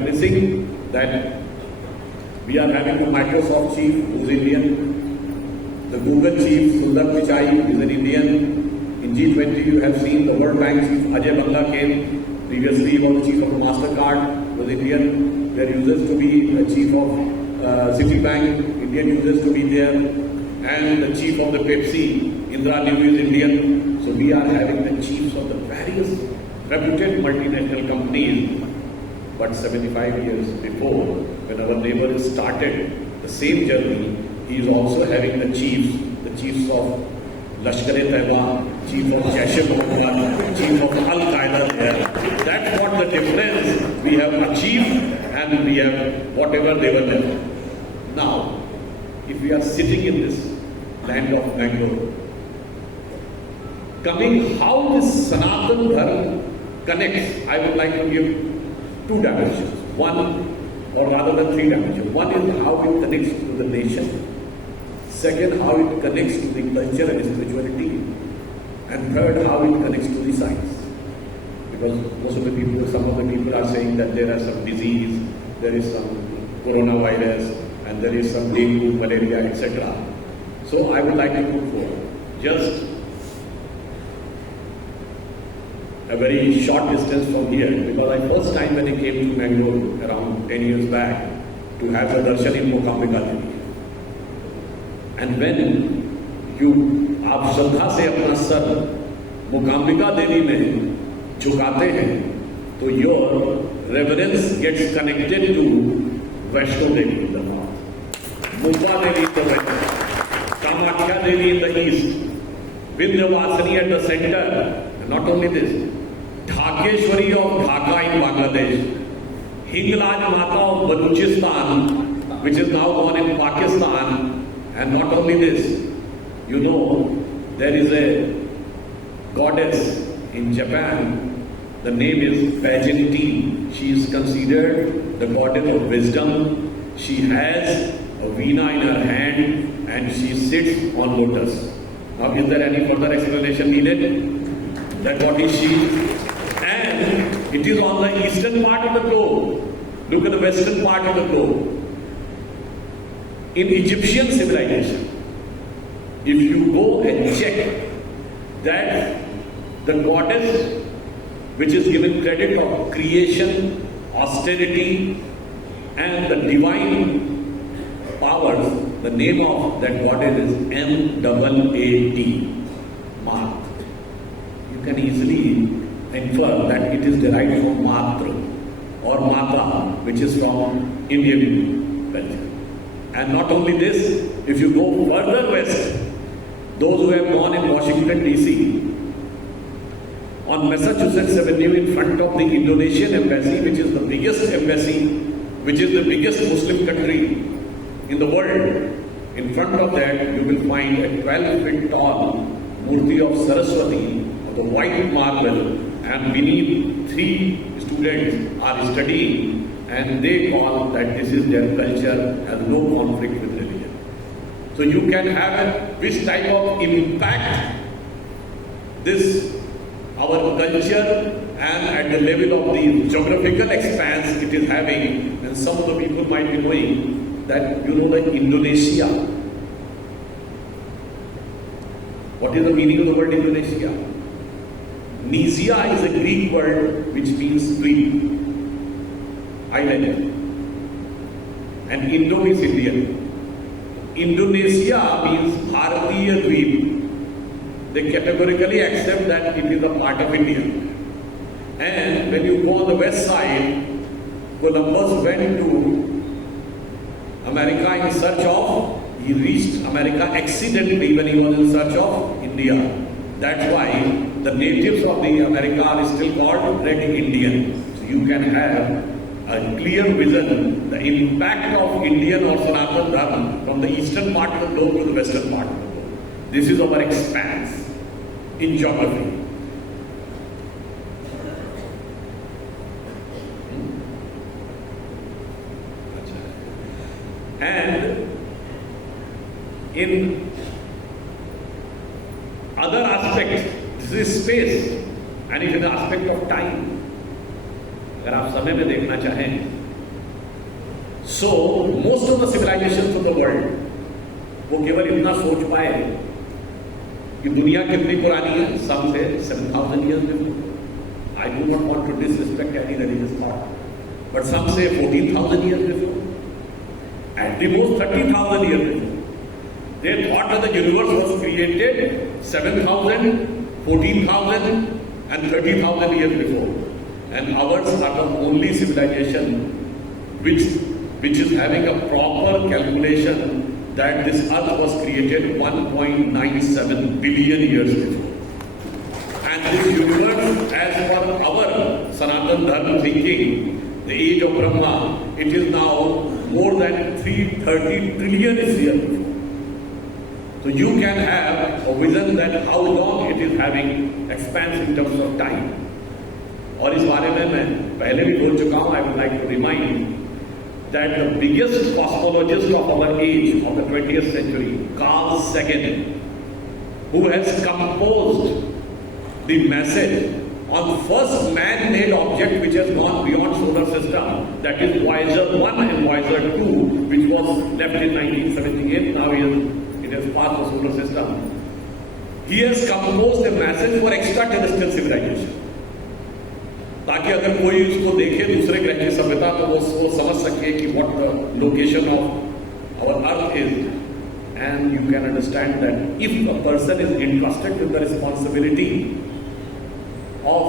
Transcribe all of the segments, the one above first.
Missing that we are having the Microsoft chief who is Indian, the Google chief Sundar Pichai is an Indian. In G20 you have seen the World Bank chief Ajay Banga came. Previously he was the chief of MasterCard, was Indian. There used to be a chief of Citibank, Indian used to be there. And the chief of the Pepsi, Indra New is Indian. So we are having the chiefs of the various reputed multinational companies. But 75 years before, when our neighbor started the same journey, he is also having the chiefs of Lashkar-e-Taiba, chief of Jaish-e-Mohammed, chief of Al-Qaeda there. That's what the difference we have achieved, and we have whatever they were left. Now, if we are sitting in this land of Bangalore, coming how this Sanatan Dharma connects, I would like to give two dimensions. One, or rather than three dimensions. One is how it connects to the nation. Second, how it connects to the culture and spirituality. And third, how it connects to the science. Because most of the people, some of the people are saying that there are some disease, there is some coronavirus, and there is some dengue, malaria, etc. So I would like to put forward just a very short distance from here, because I first time when I came to Bangalore around 10 years back to have the darshan in Mookambika Devi. And when आप श्रद्धा से अपना sir Mookambika Devi में झुकाते हैं, तो your reverence gets connected to Vaishno Devi in the north, Mumba Devi in the west, Kamakhya Devi in the east, Vindhyavasini at the center. And not only this, Dhakeshwari of Dhaka in Bangladesh, Hinglaj Mata of Baluchistan, which is now gone in Pakistan. And not only this, you know, there is a goddess in Japan, the name is Pageantine. She is considered the goddess of wisdom. She has a veena in her hand and she sits on lotus. Now, is there any further explanation needed? That what is she? And it is on the eastern part of the globe. Look at the western part of the globe. In Egyptian civilization, if you go and check that the goddess which is given credit of creation, austerity and the divine powers, the name of that goddess is M-A-A-T, Mat. You can easily infer that it is derived from Matra or Mata, which is from Indian culture. And not only this, if you go further west, those who have gone in Washington DC, on Massachusetts Avenue in front of the Indonesian embassy, which is the biggest embassy, which is the biggest Muslim country in the world, in front of that you will find a 12-feet tall Murti of Saraswati of the white marble, and beneath 3 students are studying. And they call that this is their culture, has no conflict with religion. So you can have which type of impact this, our culture, and at the level of the geographical expanse it is having. And some of the people might be knowing that, you know, like Indonesia. What is the meaning of the word Indonesia? Nizia is a Greek word which means Greek. Island. And Indo means Indian. Indonesia means Bharatiya Dweep. They categorically accept that it is a part of India. And when you go on the west side, Columbus went to America in search of, he reached America accidentally when he was in search of India. That's why the natives of the America are still called Red Indian. So you can have a clear vision, the impact of Indian or Sanatan Dharma from the eastern part of the globe to the western part of the globe. This is our expanse in geography. And in other aspects, this is space and it is the aspect of time. अगर आप समय में देखना चाहें So most of the civilizations of the world, वो केवल इतना सोच पाए कि दुनिया कितनी पुरानी है, some say 7,000 years before. I do not want to disrespect any religious thought, but some say 14,000 years before, at the most 30,000 years before. They thought that the universe was created 7,000, 14,000 and 30,000 years before. And ours are the only civilization which is having a proper calculation that this earth was created 1.97 billion years before. And this universe, as per our Sanatan Dharma thinking, the age of Brahma, it is now more than 330 trillion years before. So you can have a vision that how long it is having expanse in terms of time. और इस बारे में मैं पहले भी बोल चुका हूँ. I would like to remind that the biggest cosmologist of our age, of the 20th century, Carl Sagan, who has composed the message on first man-made object which has gone beyond solar system, that is Voyager 1 and Voyager 2, which was left in 1978. Now it has passed the solar system. He has composed a message for extraterrestrial civilization, ताकि अगर कोई उसको देखे दूसरे ग्रह की सभ्यता तो वो समझ सके कि what the location of our earth is. And you can understand that if a person is entrusted with the responsibility of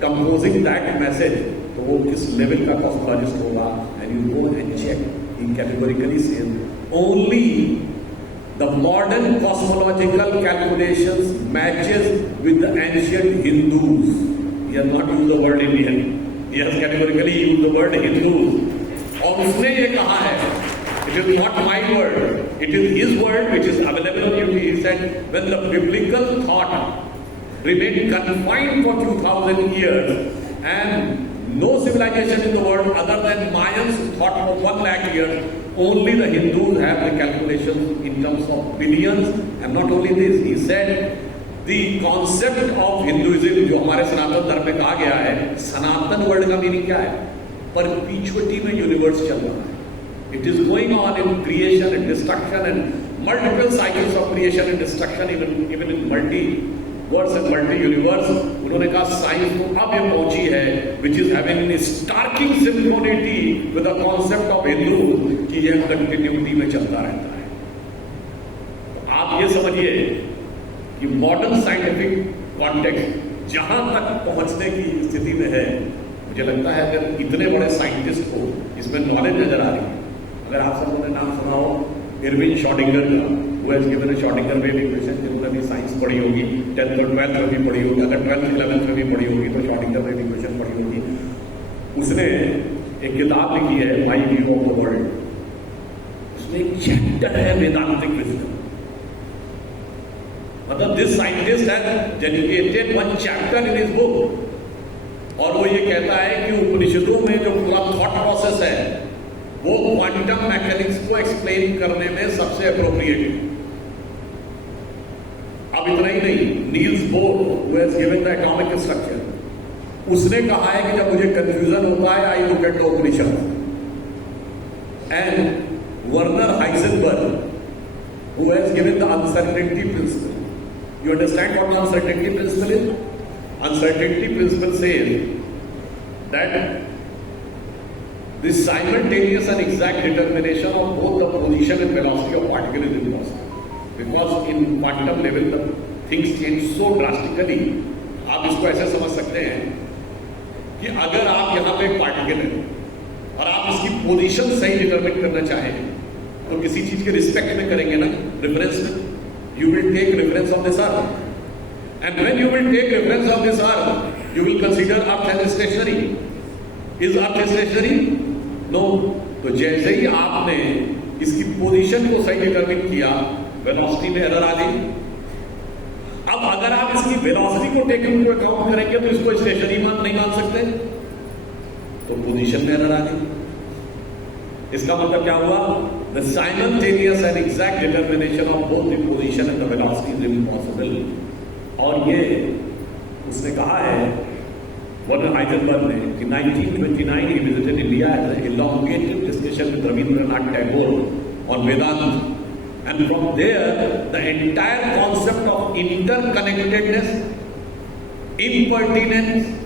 composing that message, तो वो किस लेवल का कॉस्मोलॉजिस्ट होगा. And you go and check, he categorically says only the modern cosmological calculations matches with the ancient Hindus. He has not used the word Indian. He has categorically used the word Hindus. और उसने ये कहा है, it is not my word, it is his word which is available on YouTube. He said, when the biblical thought remained confined for 2,000 years and no civilization in the world other than Mayans thought for 1 lakh years, only the Hindus have the calculations in terms of billions. And not only this, he said, the concept of Hinduism जो हमारे सनातन धर्म में कहा गया है, सनातन word का meaning क्या है? परपीचुअटी में यूनिवर्स चल रहा है. It is going on in creation and destruction and multiple cycles of creation and destruction, even in multiverse and multi-universe. उन्होंने कहा साइंस तो अब ये पहुंची है, which is having a starking similarity with the concept of Hindu, कि ये continuity में चलता रहता है. आप ये समझिए कि मॉडर्न साइंटिफिक कॉन्टेक्स्ट जहां तक पहुंचने की स्थिति में है, मुझे लगता है अगर इतने बड़े साइंटिस्ट को इसमें नॉलेज नजर आ रही है. अगर आप सबों ने नाम सुना हो इरविन शॉडिंगर का, वो has given a Schrodinger wave equation, जिन्होंने भी साइंस पढ़ी होगी, 10th और 12th में भी पढ़ी होगी, अगर 12th 11th में भी पढ़ी होगी तो शॉडिंगर वेव इक्वेशन पढ़ी होगी. उसने एक किताब लिखी है my view of the world. उसमें एक चैप्टर है वेदांतिक विजडम. मतलब this scientist has dedicated 1 chapter in his book, और वो ये कहता है कि उपनिषदों में जो पूरा थॉट प्रोसेस है वो क्वांटम मैकेनिक्स को एक्सप्लेन करने में सबसे अप्रोप्रिएट है. अब इतना ही नहीं, Niels Bohr who has given the atomic structure, उसने कहा है कि जब मुझे कंफ्यूजन होता है I look at the Upanishad. And Werner Heisenberg who has given the uncertainty principle. You understand what the uncertainty principle is? Uncertainty principle says that the simultaneous and exact determination of both the position and velocity of particle is impossible. Because in quantum level the things change so drastically. आप इसको ऐसे समझ सकते हैं कि अगर आप यहाँ पे एक पार्टिकल है और आप इसकी पोजीशन सही डिटरमिन करना चाहें तो किसी चीज के रिस्पेक्ट में करेंगे ना, रेफरेंस में. You will take reference of this earth, and when you will take reference of this earth, you will consider earth as stationary. Is earth stationary? No. तो जैसे ही आपने इसकी पोजीशन को सही डिटरमिन किया, वेलोसिटी में एरर आ गई. अब अगर आप इसकी वेलोसिटी को टेक इनटू अकाउंट करेंगे तो इसको स्टेशनरी नहीं मान सकते, तो पोजीशन में एरर आ गई. इसका मतलब क्या हुआ? The simultaneous and exact determination of both the position and the velocity is impossible. और ये उसने कहा है वर्नर हाइजेनबर्ग ने कि 1929 he visited India as an elongated discussion conversation with Rabindranath Tagore on Vedanta. And from there, the entire concept of interconnectedness, impertinence,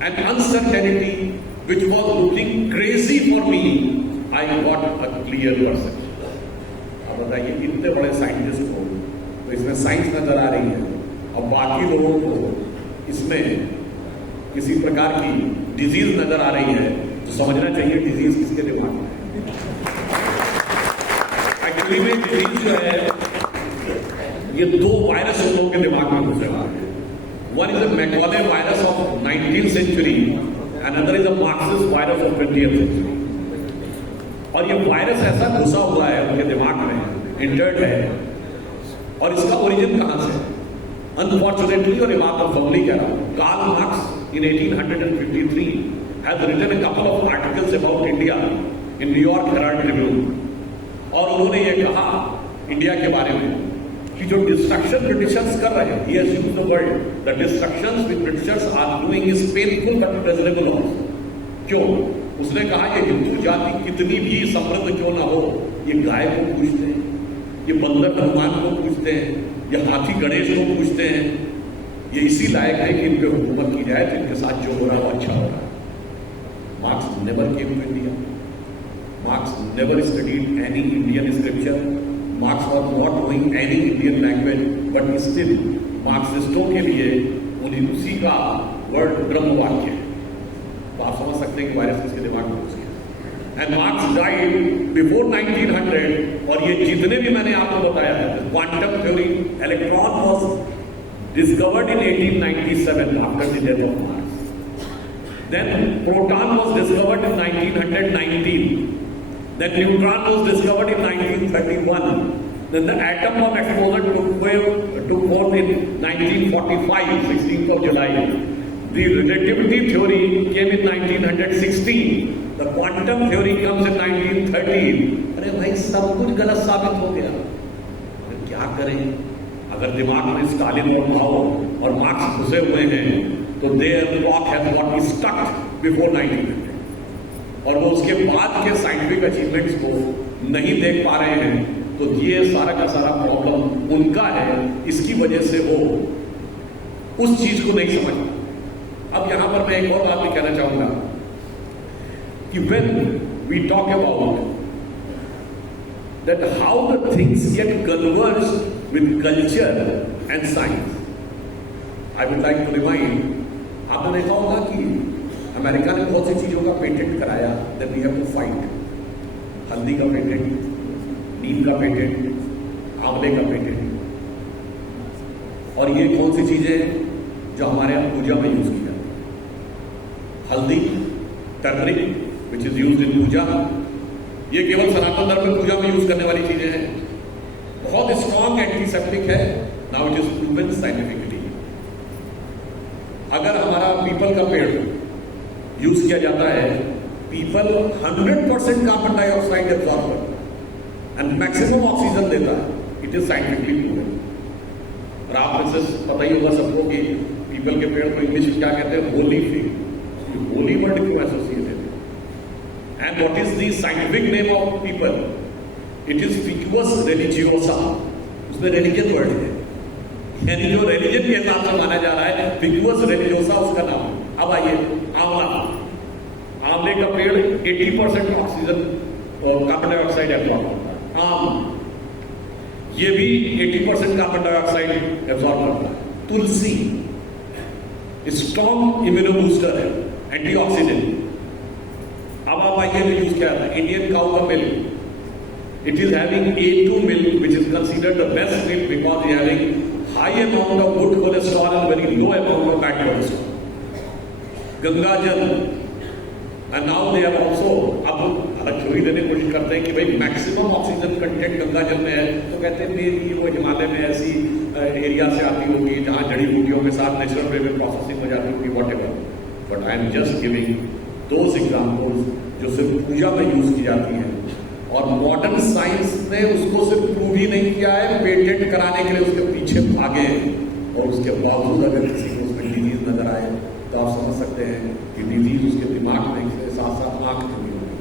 and uncertainty, which was looking crazy for me, I got a clear perception. अब बताइए, इतने बड़े scientist को तो इसमें science नजर आ रही है, और बाकी लोगों को इसमें किसी प्रकार की डिजीज नजर आ रही है, तो समझना चाहिए डिजीज किसके दिमाग में है। एक्चुअली में डिजीज जो है, ये दो वायरस उन लोगों के दिमाग में घुसे हुए हैं। One is a Macaulay virus of 19th century, another is a Marxist virus of 20th century। और ये वायरस ऐसा घुसा हुआ है उनके दिमाग में, इंटर्ड है, और इसका ओरिजिन कहां से? अनफॉर्चुनेटली, और ये बात मैं फर्मली कह रहा हूं, Karl Marx in 1853 has written a couple of articles about India in New York Herald Tribune, और उन्होंने ये कहा इंडिया के बारे में कि जो डिस्ट्रक्शन ब्रिटिशर्स कर रहे हैं, he has used the word, the destructions which Britishers are doing is painful but pleasurable also। क्यों? उसने कहा ये हिंदू जाति कितनी भी समृद्ध क्यों ना हो, ये गाय को पूजते हैं, ये बंदर हनुमान को पूजते हैं, ये हाथी गणेश को पूजते हैं, ये इसी लायक है कि इन पे हुकूमत की जाए, तो इनके साथ जो हो रहा है वो अच्छा हो रहा है। Marx never came to India, Marx never studied any Indian scripture, Marx was not knowing any Indian language, but still मार्क्सिस्टों के लिए उसी का वर्ड ब्रह्म वाक्य है। तो आप समझ सकते हैं कि वायरस किसके दिमाग में घुस गया। एंड मार्क्स डाइड बिफोर 1900, और ये जितने भी मैंने आपको बताया, quantum theory, electron was discovered in 1897 after the death of Marx. Then proton was discovered in 1919. Then neutron was discovered in 1931. Then the atom bomb explosion took forth in 1945, 16th of July. The relativity theory came in 1916. The quantum theory comes in 1913. अरे भाई, सब कुछ गलत साबित हो गया, क्या करें? अगर दिमाग में स्टालिन और माओ और मार्क्स घुसे हुए हैं, तो their clock has got stuck before 1900, और वो उसके बाद के साइंटिफिक अचीवमेंट्स को नहीं देख पा रहे हैं, तो ये सारा का सारा प्रॉब्लम उनका है, इसकी वजह से वो उस चीज को नहीं समझ। अब यहां पर मैं एक और बात भी कहना चाहूंगा कि when we talk about that how the things get converged with culture and science, I would like to remind, आपने देखा होगा कि अमेरिका ने बहुत सी चीजों का पेटेंट कराया, then we have to fight। हल्दी का पेटेंट, नीम का पेटेंट, आंवले का पेटेंट, और ये कौन सी चीजें जो हमारे यहाँ पूजा में यूज की जाती है? हल्दी, turmeric, which is used in puja, ये केवल सनातन धर्म में पूजा में यूज करने वाली चीजें हैं। बहुत स्ट्रॉन्ग एंटीसेप्टिक है, now it is proven scientifically. अगर हमारा पीपल का पेड़ यूज किया जाता है, people 100% carbon dioxide absorb and maximum oxygen देता है, इट इज साइंटिफिकली प्रूवन। और आप में से पता ही होगा सबको कि पीपल के पेड़ को इंग्लिश में क्या कहते हैं? होली फील्ड। होली वर्ड क्यों एसोसिएटेड है? And what is the scientific name of people? It is ficus religiosa, उसमें रिलीजियन वर्ड है, यानी जो रिलीजन के हिसाब से माना जा रहा है, ficus religiosa उसका नाम। अब आइए, आंवला, आंवले का पेड़ 80% ऑक्सीजन और कार्बन डाइऑक्साइड एब्जॉर्ब करता है। आम, ये भी 80% कार्बन डाइऑक्साइड एब्जॉर्ब करता है। तुलसी स्ट्रॉन्ग इम्यूनो बूस्टर है, एंटीऑक्सीडेंट। अब आप आइए, यूज क्या है? इंडियन काउ का milk, it is having A2 milk, which is considered the best milk because it is having high amount of good cholesterol and very low amount of bad cholesterol. Ganga जल, and now they have also, अब अलग theory देने की कोशिश करते हैं कि भाई मैक्सिमम ऑक्सीजन कंटेंट गंगा जल में है, तो कहते हैं मेरी वो हिमालय में ऐसी एरिया से आती होगी जहाँ जड़ी बूटियों के साथ नेचुरल वे में प्रोसेसिंग हो जाती होगी, what ever. But I am just giving those examples जो सिर्फ पूजा में यूज की जाती है, और मॉडर्न साइंस ने उसको सिर्फ प्रूव ही नहीं किया है, पेटेंट कराने के लिए उसके पीछे भागे, और उसके बावजूद अगर किसी को उसमें डिजीज नजर आए, तो आप समझ सकते हैं कि डिजीज उसके दिमाग में के साथ साथ आंख में भी होगी।